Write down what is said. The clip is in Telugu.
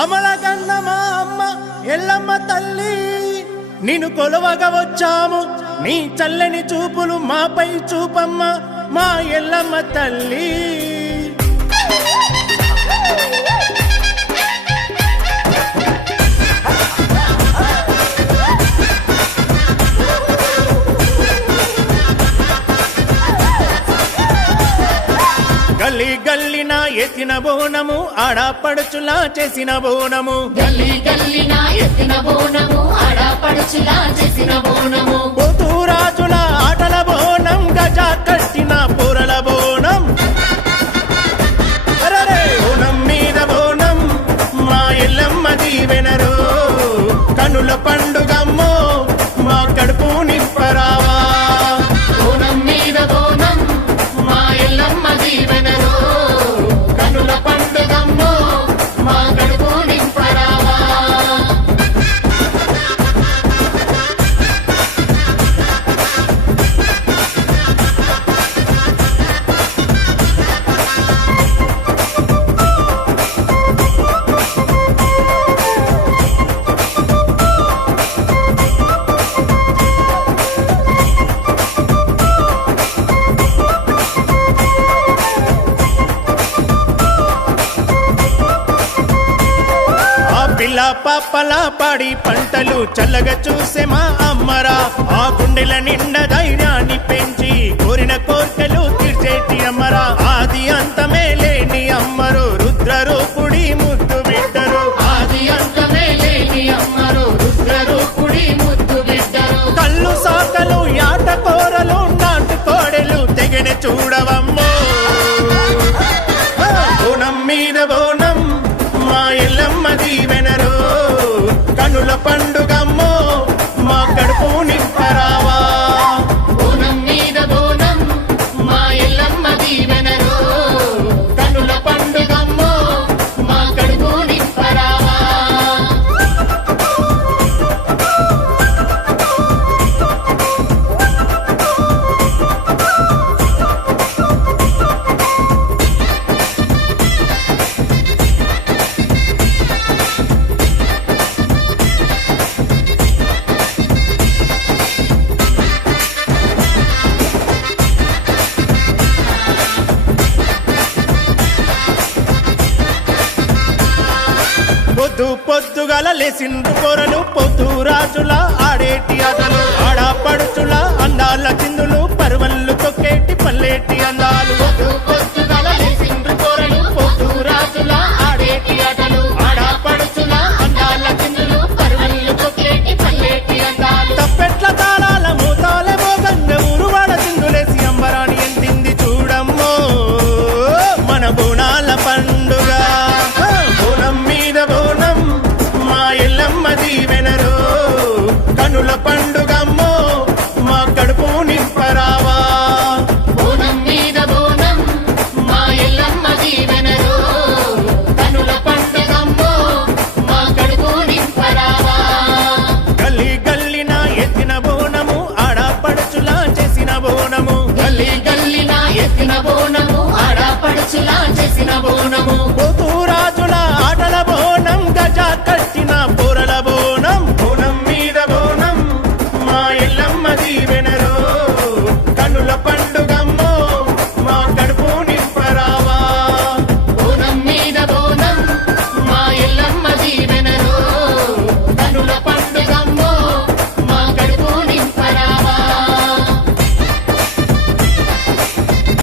అమలగన్న మా అమ్మ ఎల్లమ్మ తల్లి నిన్ను కొలవగా వచ్చాము, నీ చల్లని చూపులు మాపై చూపమ్మ మా ఎల్లమ్మ తల్లి. గల్లీ గల్లిన ఎత్తిన బోనము ఆడపడుచులా చేసిన బోనము, గల్లీ గల్లిన ఎత్తిన బోనము ఆడపడుచులా చేసిన బోనము, పోతురాజుల ఆటల బోనం గజా కట్టిన పూరల బోనం, అరరే బోనం మీద బోనం మా ఎల్లమ్మ దీవెనరో, కనుల పండుగమ్మో మా కడుపు నింపరావా. బోనం మీద బోనం మా ఎల్లమ్మ దీవెనరో, కనుల పండుగమ్మో మా కడుపు నింపరావా. పిల్ల పాపల పాడి పంటలు చల్లగా చూసే మా అమ్మరా, ఆ గుండెల నిండా ధైర్యాన్ని పెంచి కోరిన కోర్కెలు తీర్చేటి అమ్మరా. ఆది అంతమే లేని అమ్మరు రుద్రరూపుడి ముద్దు బిడ్డరు, ఆది అంతమే లేని అమ్మరు రుద్రరూపుడి ముద్దు బిడ్డరు. కళ్ళు సాకలు యాట కోరలు నాటు కోడెలు తెగన చూడవమ్మో, బోనం మీద బోనం మా ఎల్లమ్మ దీవెనరో, కనుల పండుగమ్మో మా కడుపు నింపరావా. బోనం మీద బోనం మా ఎల్లమ్మ దీవెనరో, కనుల పండుగమ్మో మా కడుపు నింపరావా. పొద్దు పొద్దుగల లేసిండ్రు కొరలు పొద్దురాజుల ఆడేటి ఆటలు, ఆడపడుచుల అందాల చిందులు పరువళ్ళు తొక్కేటి పల్లేటి అందాలు.